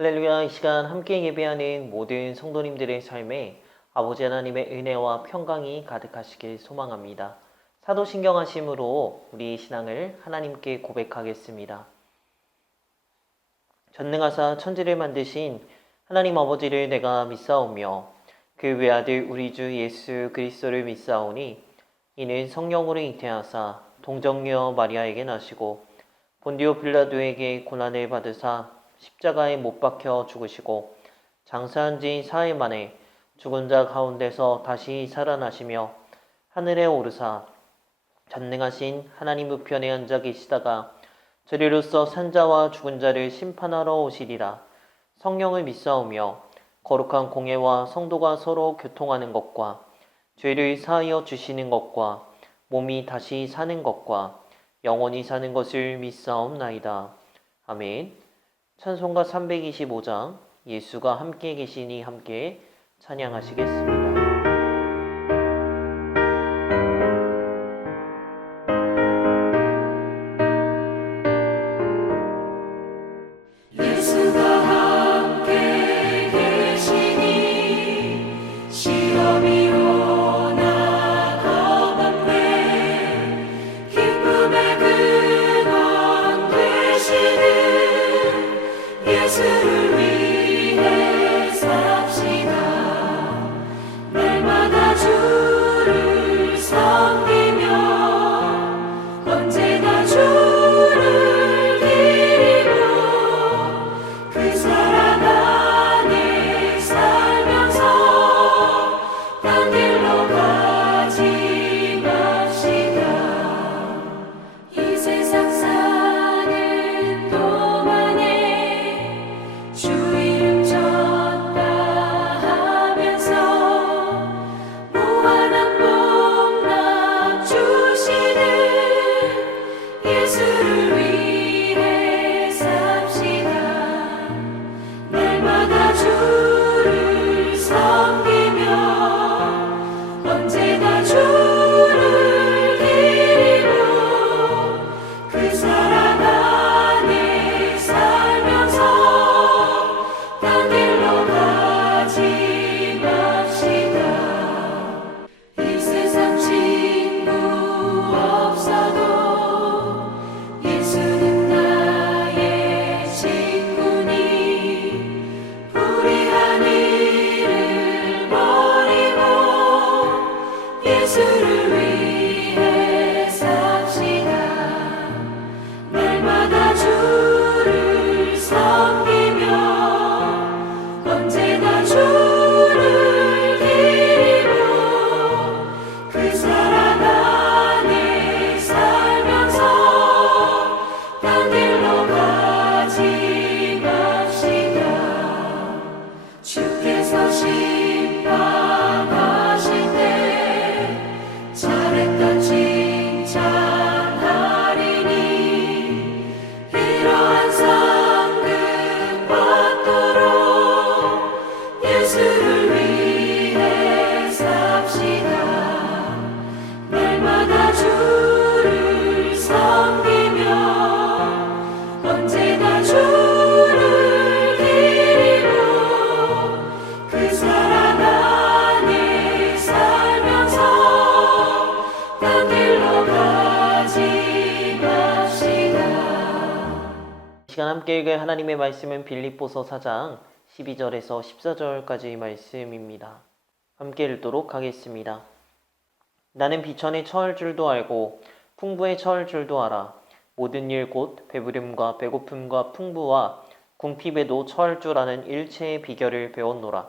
할렐루야. 이 시간 함께 예배하는 모든 성도님들의 삶에 아버지 하나님의 은혜와 평강이 가득하시길 소망합니다. 사도신경하심으로 우리 신앙을 하나님께 고백하겠습니다. 전능하사 천지를 만드신 하나님 아버지를 내가 믿사오며 그 외아들 우리 주 예수 그리스도를 믿사오니 이는 성령으로 잉태하사 동정녀 마리아에게 나시고 본디오 빌라도에게 고난을 받으사 십자가에 못 박혀 죽으시고 장사한 지 사흘 만에 죽은 자 가운데서 다시 살아나시며 하늘에 오르사 전능하신 하나님 우편에 앉아 계시다가 저리로서 산자와 죽은 자를 심판하러 오시리라. 성령을 믿사오며 거룩한 공예와 성도가 서로 교통하는 것과 죄를 사하여 주시는 것과 몸이 다시 사는 것과 영원히 사는 것을 믿사옵나이다. 아멘. 찬송가 325장 예수가 함께 계시니 함께 찬양하시겠습니다. 시간 함께 읽을 하나님의 말씀은 빌립보서 4장 12절에서 14절까지의 말씀입니다. 함께 읽도록 하겠습니다. 나는 비천에 처할 줄도 알고 풍부에 처할 줄도 알아. 모든 일 곧 배부름과 배고픔과 풍부와 궁핍에도 처할 줄 아는 일체의 비결을 배웠노라.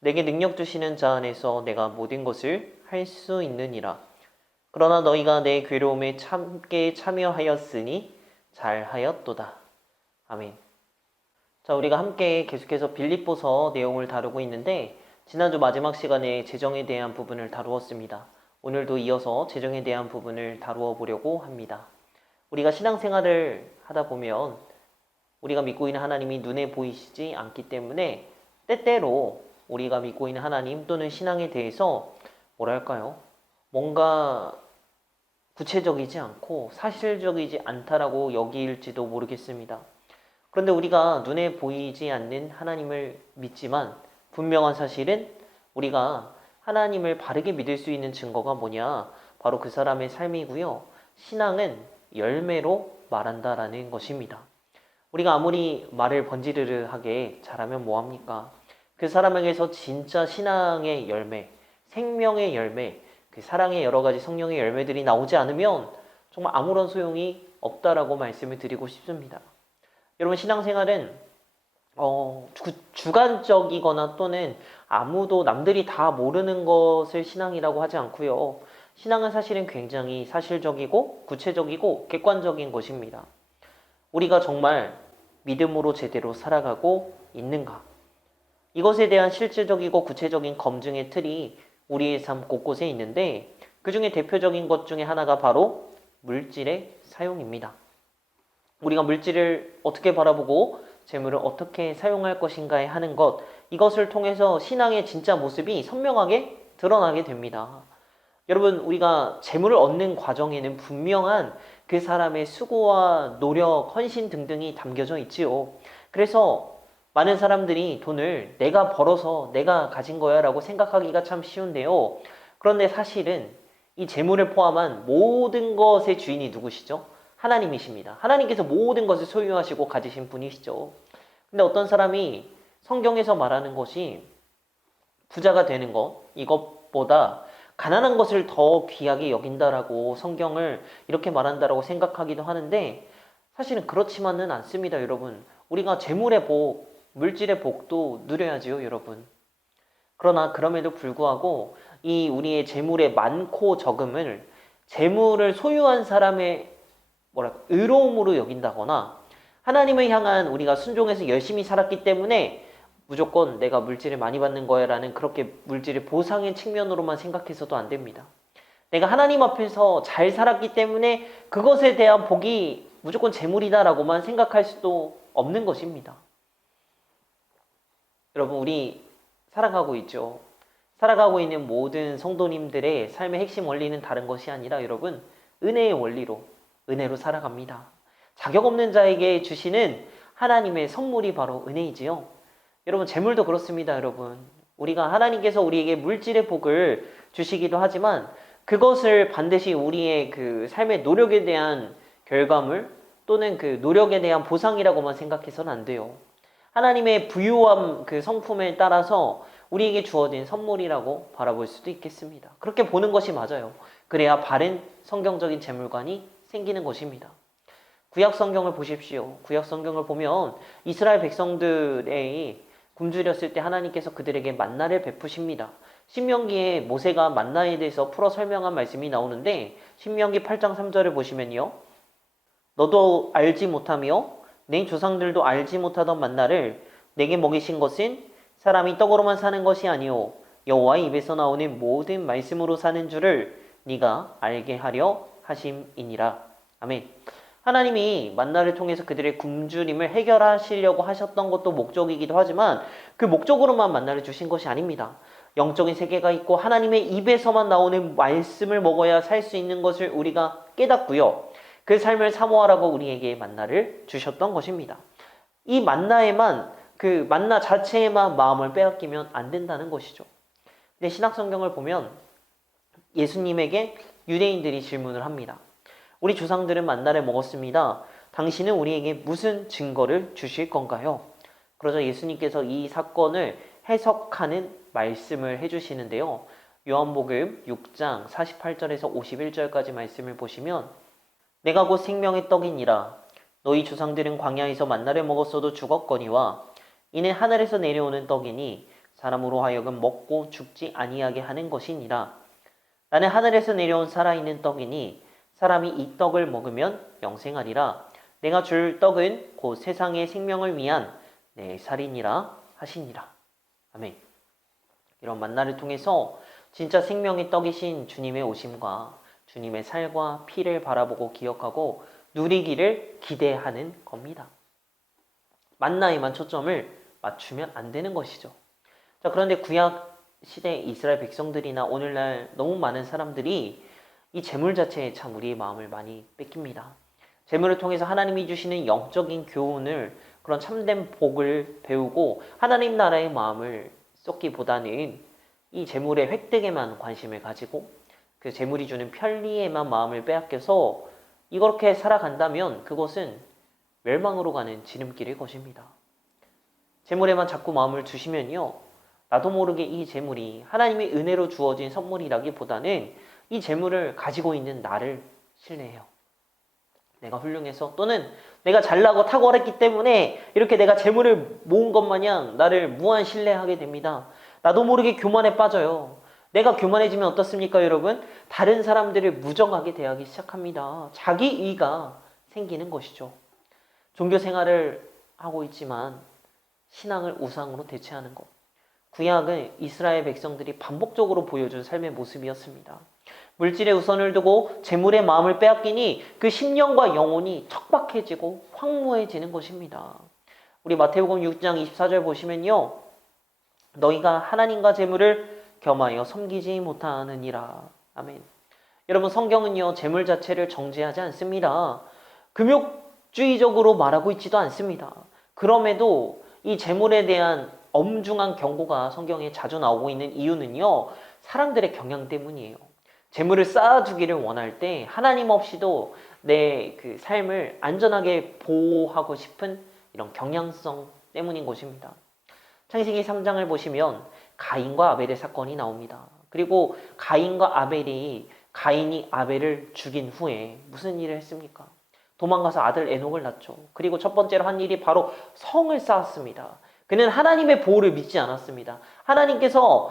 내게 능력 주시는 자 안에서 내가 모든 것을 할 수 있느니라. 그러나 너희가 내 괴로움에 함께 참여하였으니 잘하였도다. 아멘. 자, 우리가 함께 계속해서 빌립보서 내용을 다루고 있는데 지난주 마지막 시간에 재정에 대한 부분을 다루었습니다. 오늘도 이어서 재정에 대한 부분을 다루어 보려고 합니다. 우리가 신앙생활을 하다 보면 우리가 믿고 있는 하나님이 눈에 보이시지 않기 때문에 때때로 우리가 믿고 있는 하나님 또는 신앙에 대해서 뭐랄까요? 뭔가 구체적이지 않고 사실적이지 않다라고 여길지도 모르겠습니다. 그런데 우리가 눈에 보이지 않는 하나님을 믿지만 분명한 사실은 우리가 하나님을 바르게 믿을 수 있는 증거가 뭐냐? 바로 그 사람의 삶이고요. 신앙은 열매로 말한다라는 것입니다. 우리가 아무리 말을 번지르르하게 잘하면 뭐합니까? 그 사람에게서 진짜 신앙의 열매, 생명의 열매, 그 사랑의 여러 가지 성령의 열매들이 나오지 않으면 정말 아무런 소용이 없다라고 말씀을 드리고 싶습니다. 여러분 신앙생활은 주관적이거나 또는 아무도 남들이 다 모르는 것을 신앙이라고 하지 않고요. 신앙은 사실은 굉장히 사실적이고 구체적이고 객관적인 것입니다. 우리가 정말 믿음으로 제대로 살아가고 있는가? 이것에 대한 실질적이고 구체적인 검증의 틀이 우리의 삶 곳곳에 있는데 그 중에 대표적인 것 중에 하나가 바로 물질의 사용입니다. 우리가 물질을 어떻게 바라보고 재물을 어떻게 사용할 것인가에 하는 것, 이것을 통해서 신앙의 진짜 모습이 선명하게 드러나게 됩니다. 여러분, 우리가 재물을 얻는 과정에는 분명한 그 사람의 수고와 노력, 헌신 등등이 담겨져 있지요. 그래서 많은 사람들이 돈을 내가 벌어서 내가 가진 거야 라고 생각하기가 참 쉬운데요. 그런데 사실은 이 재물을 포함한 모든 것의 주인이 누구시죠? 하나님이십니다. 하나님께서 모든 것을 소유하시고 가지신 분이시죠. 근데 어떤 사람이 성경에서 말하는 것이 부자가 되는 것, 이것보다 가난한 것을 더 귀하게 여긴다라고 성경을 이렇게 말한다라고 생각하기도 하는데 사실은 그렇지만은 않습니다, 여러분. 우리가 재물의 복, 물질의 복도 누려야지요, 여러분. 그러나 그럼에도 불구하고 이 우리의 재물의 많고 적음을 재물을 소유한 사람의 의로움으로 여긴다거나 하나님을 향한 우리가 순종해서 열심히 살았기 때문에 무조건 내가 물질을 많이 받는 거야 라는 그렇게 물질의 보상의 측면으로만 생각해서도 안 됩니다. 내가 하나님 앞에서 잘 살았기 때문에 그것에 대한 복이 무조건 재물이다라고만 생각할 수도 없는 것입니다. 여러분, 우리 살아가고 있죠. 살아가고 있는 모든 성도님들의 삶의 핵심 원리는 다른 것이 아니라 여러분, 은혜의 원리로, 은혜로 살아갑니다. 자격 없는 자에게 주시는 하나님의 선물이 바로 은혜이지요. 여러분, 재물도 그렇습니다, 여러분. 우리가 하나님께서 우리에게 물질의 복을 주시기도 하지만 그것을 반드시 우리의 그 삶의 노력에 대한 결과물 또는 그 노력에 대한 보상이라고만 생각해서는 안 돼요. 하나님의 부유함 그 성품에 따라서 우리에게 주어진 선물이라고 바라볼 수도 있겠습니다. 그렇게 보는 것이 맞아요. 그래야 바른 성경적인 재물관이 생기는 것입니다. 구약 성경을 보십시오. 구약 성경을 보면 이스라엘 백성들의 굶주렸을 때 하나님께서 그들에게 만나를 베푸십니다. 신명기에 모세가 만나에 대해서 풀어 설명한 말씀이 나오는데 신명기 8장 3절을 보시면요. 너도 알지 못하며 내 조상들도 알지 못하던 만나를 내게 먹이신 것은 사람이 떡으로만 사는 것이 아니오 여호와의 입에서 나오는 모든 말씀으로 사는 줄을 네가 알게 하려 하심이니라. 아멘. 하나님이 만나를 통해서 그들의 굶주림을 해결하시려고 하셨던 것도 목적이기도 하지만 그 목적으로만 만나를 주신 것이 아닙니다. 영적인 세계가 있고 하나님의 입에서만 나오는 말씀을 먹어야 살 수 있는 것을 우리가 깨닫고요. 그 삶을 사모하라고 우리에게 만나를 주셨던 것입니다. 이 만나에만 그 만나 자체에만 마음을 빼앗기면 안 된다는 것이죠. 근데 신약성경을 보면 예수님에게 유대인들이 질문을 합니다. 우리 조상들은 만나를 먹었습니다. 당신은 우리에게 무슨 증거를 주실 건가요? 그러자 예수님께서 이 사건을 해석하는 말씀을 해주시는데요. 요한복음 6장 48절에서 51절까지 말씀을 보시면 내가 곧 생명의 떡이니라. 너희 조상들은 광야에서 만나를 먹었어도 죽었거니와 이는 하늘에서 내려오는 떡이니 사람으로 하여금 먹고 죽지 아니하게 하는 것이니라. 나는 하늘에서 내려온 살아있는 떡이니 사람이 이 떡을 먹으면 영생하리라. 내가 줄 떡은 곧 세상의 생명을 위한 내 살이니라 하시니라. 아멘. 이런 만나를 통해서 진짜 생명의 떡이신 주님의 오심과 주님의 살과 피를 바라보고 기억하고 누리기를 기대하는 겁니다. 만나에만 초점을 맞추면 안 되는 것이죠. 자, 그런데 구약 시대 이스라엘 백성들이나 오늘날 너무 많은 사람들이 이 재물 자체에 참 우리의 마음을 많이 뺏깁니다. 재물을 통해서 하나님이 주시는 영적인 교훈을 그런 참된 복을 배우고 하나님 나라의 마음을 쏟기보다는 이 재물의 획득에만 관심을 가지고 그 재물이 주는 편리에만 마음을 빼앗겨서 이렇게 살아간다면 그것은 멸망으로 가는 지름길일 것입니다. 재물에만 자꾸 마음을 두시면요, 나도 모르게 이 재물이 하나님의 은혜로 주어진 선물이라기보다는 이 재물을 가지고 있는 나를 신뢰해요. 내가 훌륭해서 또는 내가 잘나고 탁월했기 때문에 이렇게 내가 재물을 모은 것 마냥 나를 무한 신뢰하게 됩니다. 나도 모르게 교만에 빠져요. 내가 교만해지면 어떻습니까, 여러분? 다른 사람들을 무정하게 대하기 시작합니다. 자기 이의가 생기는 것이죠. 종교 생활을 하고 있지만 신앙을 우상으로 대체하는 것. 구약은 이스라엘 백성들이 반복적으로 보여준 삶의 모습이었습니다. 물질에 우선을 두고 재물의 마음을 빼앗기니 그 심령과 영혼이 척박해지고 황무해지는 것입니다. 우리 마태복음 6장 24절 보시면요, 너희가 하나님과 재물을 겸하여 섬기지 못하느니라. 아멘. 여러분, 성경은요, 재물 자체를 정죄하지 않습니다. 금욕주의적으로 말하고 있지도 않습니다. 그럼에도 이 재물에 대한 엄중한 경고가 성경에 자주 나오고 있는 이유는요, 사람들의 경향 때문이에요. 재물을 쌓아두기를 원할 때 하나님 없이도 내 그 삶을 안전하게 보호하고 싶은 이런 경향성 때문인 것입니다. 창세기 3장을 보시면 가인과 아벨의 사건이 나옵니다. 그리고 가인이 아벨을 죽인 후에 무슨 일을 했습니까? 도망가서 아들 에녹을 낳죠. 그리고 첫 번째로 한 일이 바로 성을 쌓았습니다. 그는 하나님의 보호를 믿지 않았습니다. 하나님께서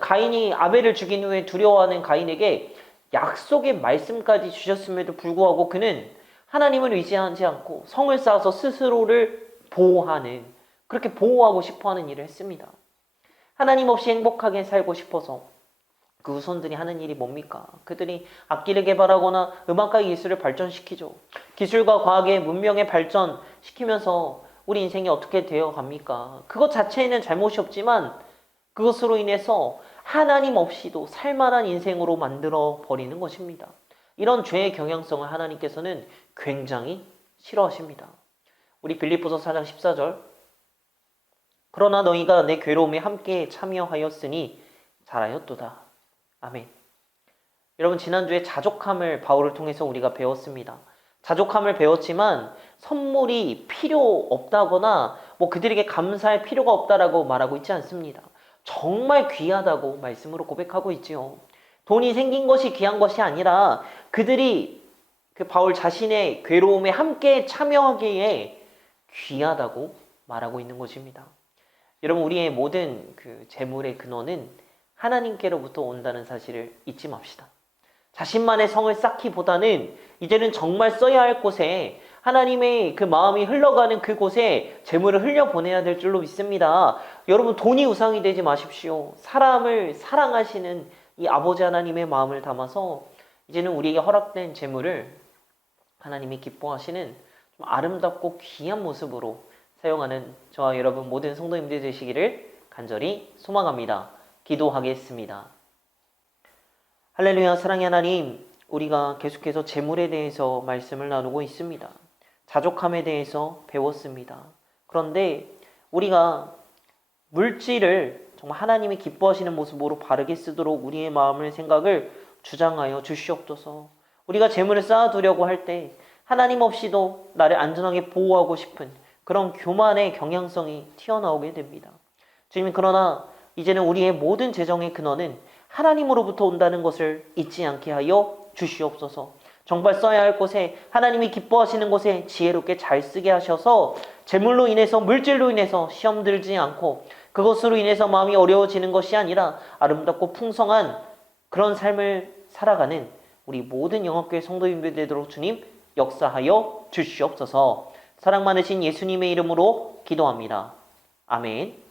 가인이 아벨을 죽인 후에 두려워하는 가인에게 약속의 말씀까지 주셨음에도 불구하고 그는 하나님을 의지하지 않고 성을 쌓아서 스스로를 그렇게 보호하고 싶어하는 일을 했습니다. 하나님 없이 행복하게 살고 싶어서 그 후손들이 하는 일이 뭡니까? 그들이 악기를 개발하거나 음악과 예술을 발전시키죠. 기술과 과학의 문명에 발전시키면서 우리 인생이 어떻게 되어 갑니까? 그것 자체에는 잘못이 없지만 그것으로 인해서 하나님 없이도 살만한 인생으로 만들어 버리는 것입니다. 이런 죄의 경향성을 하나님께서는 굉장히 싫어하십니다. 우리 빌립보서 4장 14절, 그러나 너희가 내 괴로움에 함께 참여하였으니 잘하였도다. 아멘. 여러분, 지난주에 자족함을 바울을 통해서 우리가 배웠습니다. 자족함을 배웠지만 선물이 필요 없다거나 그들에게 감사할 필요가 없다라고 말하고 있지 않습니다. 정말 귀하다고 말씀으로 고백하고 있지요. 돈이 생긴 것이 귀한 것이 아니라 그들이 바울 자신의 괴로움에 함께 참여하기에 귀하다고 말하고 있는 것입니다. 여러분, 우리의 모든 재물의 근원은 하나님께로부터 온다는 사실을 잊지 맙시다. 자신만의 성을 쌓기보다는 이제는 정말 써야 할 곳에 하나님의 그 마음이 흘러가는 그곳에 재물을 흘려보내야 될 줄로 믿습니다. 여러분, 돈이 우상이 되지 마십시오. 사람을 사랑하시는 이 아버지 하나님의 마음을 담아서 이제는 우리에게 허락된 재물을 하나님이 기뻐하시는 좀 아름답고 귀한 모습으로 사용하는 저와 여러분 모든 성도님들 되시기를 간절히 소망합니다. 기도하겠습니다. 할렐루야. 사랑의 하나님, 우리가 계속해서 재물에 대해서 말씀을 나누고 있습니다. 자족함에 대해서 배웠습니다. 그런데 우리가 물질을 정말 하나님이 기뻐하시는 모습으로 바르게 쓰도록 우리의 마음을 생각을 주장하여 주시옵소서. 우리가 재물을 쌓아두려고 할 때 하나님 없이도 나를 안전하게 보호하고 싶은 그런 교만의 경향성이 튀어나오게 됩니다. 주님, 그러나 이제는 우리의 모든 재정의 근원은 하나님으로부터 온다는 것을 잊지 않게 하여 주시옵소서. 정말 써야 할 곳에, 하나님이 기뻐하시는 곳에 지혜롭게 잘 쓰게 하셔서 재물로 인해서, 물질로 인해서 시험 들지 않고 그것으로 인해서 마음이 어려워지는 것이 아니라 아름답고 풍성한 그런 삶을 살아가는 우리 모든 영업교회 성도님들 되도록 주님 역사하여 주시옵소서. 사랑 많으신 예수님의 이름으로 기도합니다. 아멘.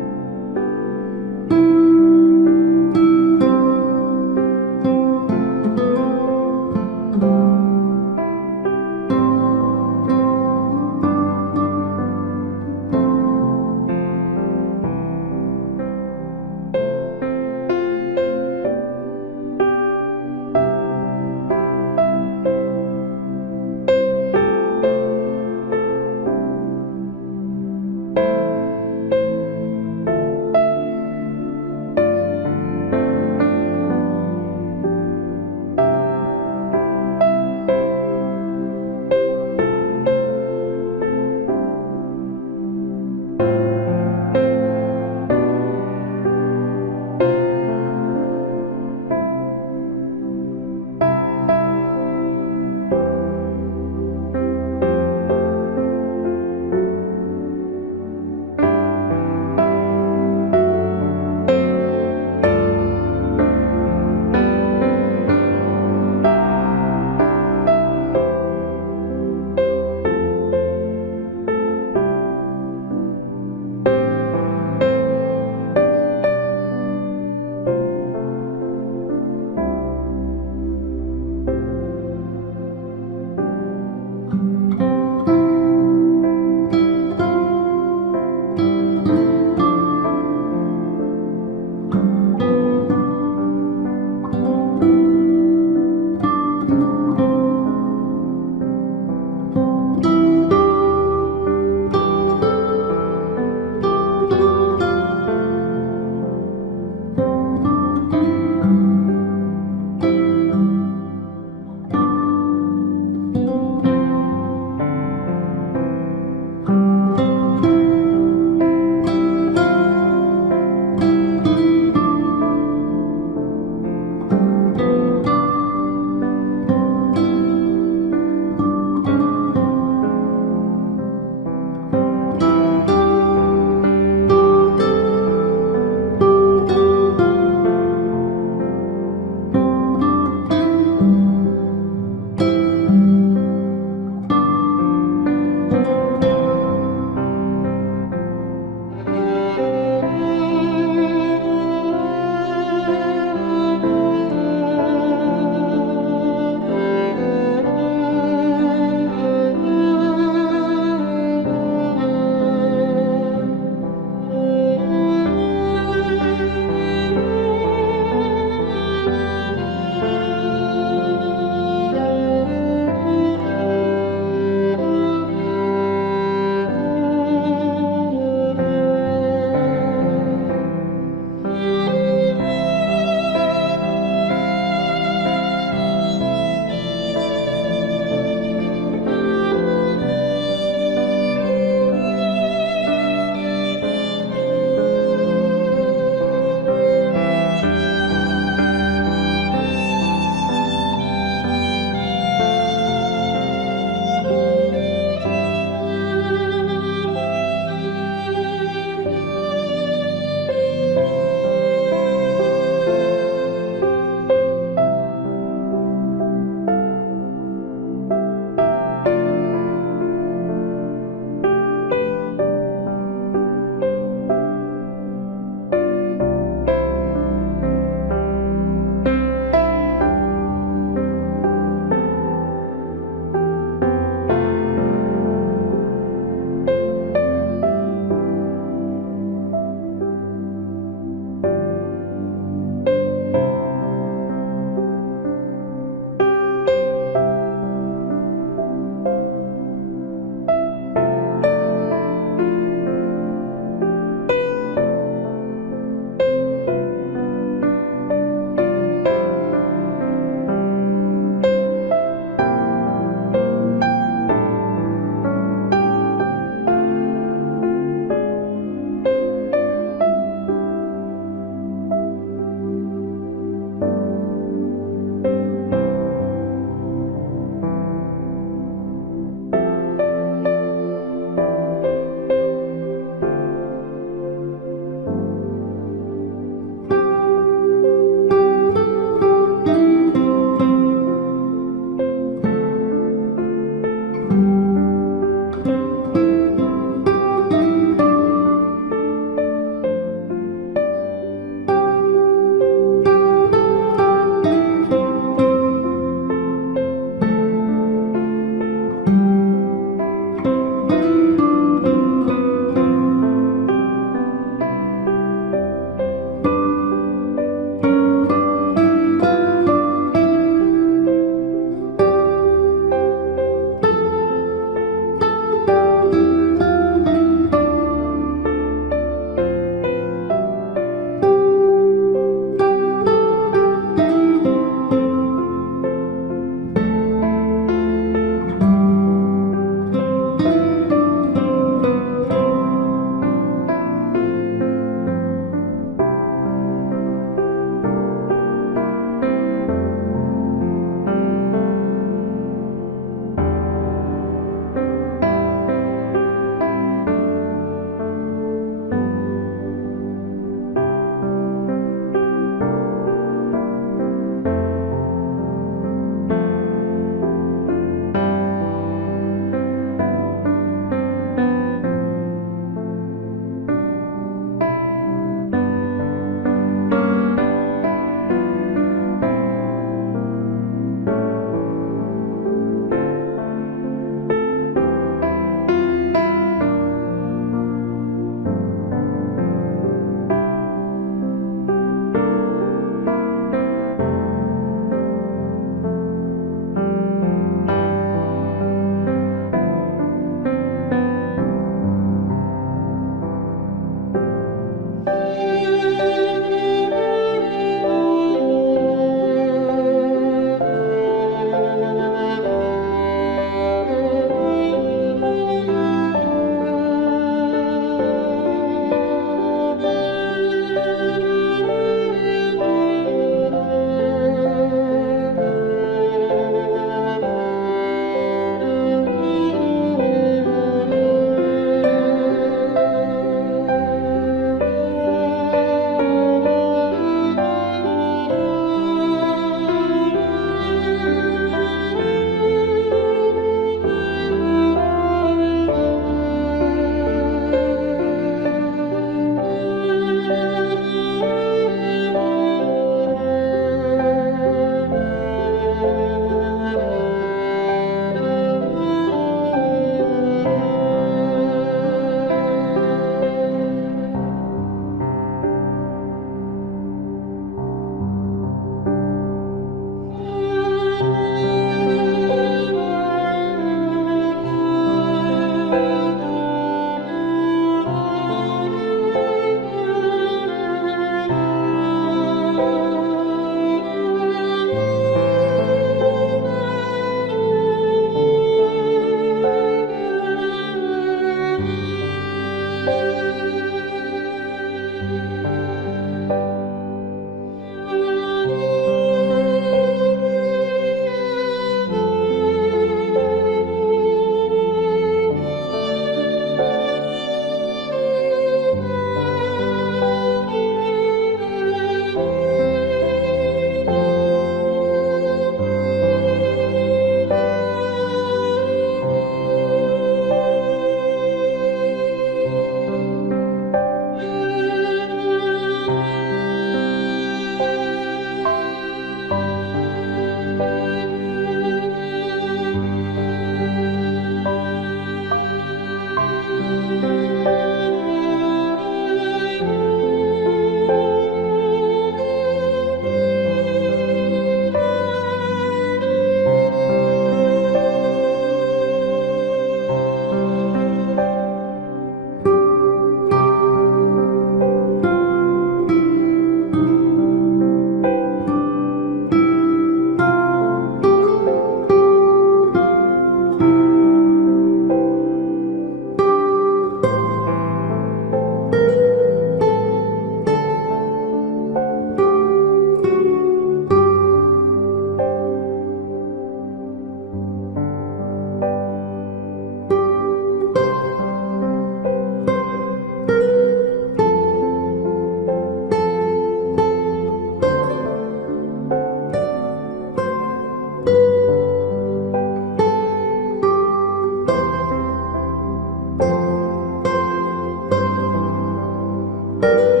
네.